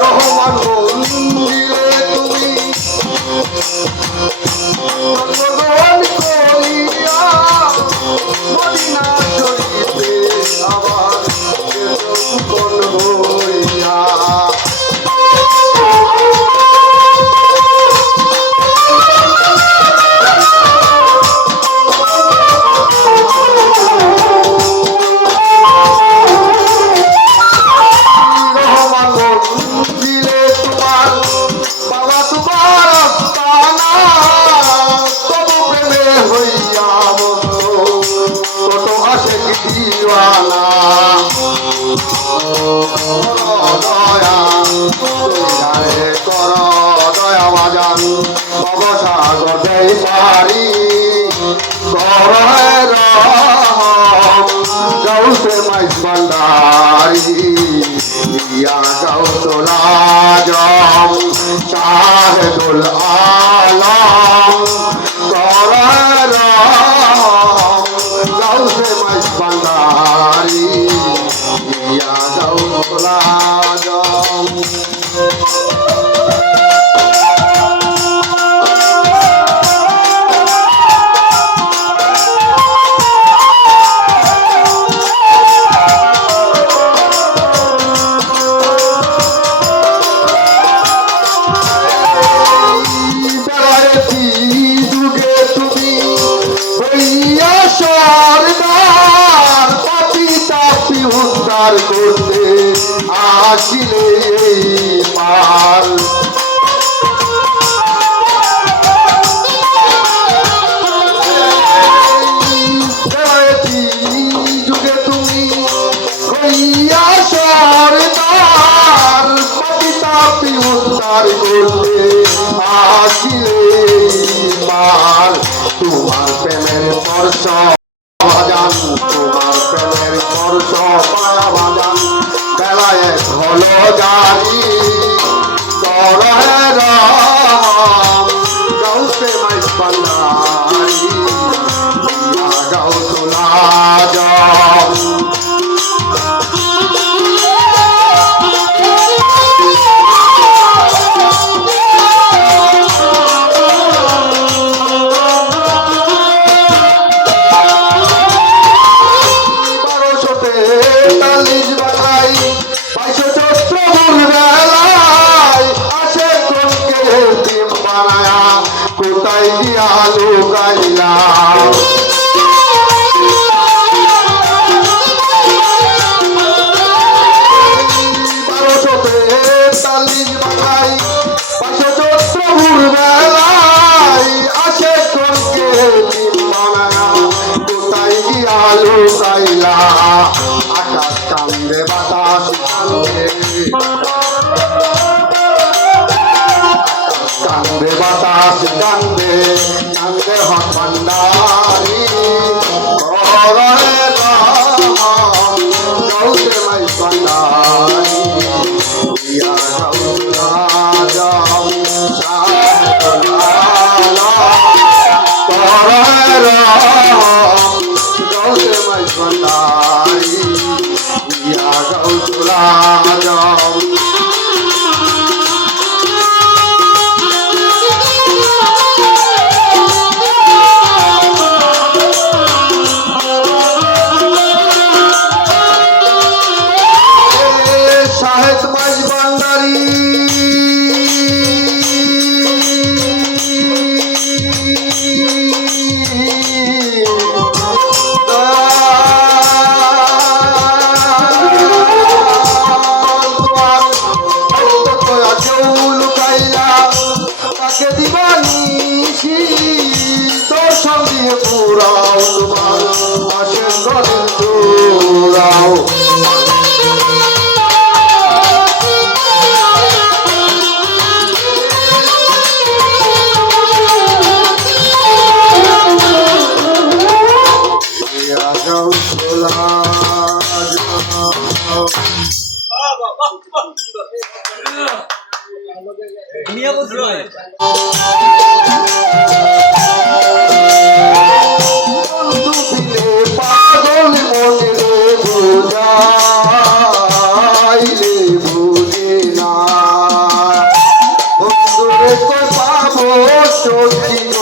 রহমান মন্দিরে তুমি জন্মগ্রহণ করিয়া মদিনা শরীফে আবার কোন হইয়া শাহেদুল আলম গাউসে মাইজ ভান্ডারী ইয়া গাউসুল আজম করতে আসিলে পাল যুগে তুমি হইয়া সরদার পতিতাপি উদ্ধার করতে আসিলে পাল তোমার প্রেমের স্পর্শ বাজান তোমার প্রেমের স্পর্শ পায়া বাজান বেলায় হলো জানি তরের গাউসে মাইজ ভান্ডারী ইয়া গাউসুল আজম কোথায় গিয়া লুকাইলা আকাশ কান্দে বাতাস কান্দে কান্দে বাতাস কান্দে কান্দে হক ভান্ডারী গাউসে মাইজ ভান্ডারী ইয়া গাউসুল আজম শাহেদুল আলম গাউসে মাইজ ভান্ডারী ইয়া গাউসুল আজম পাগল মনে রে বুঝাইলে বুঝে সখী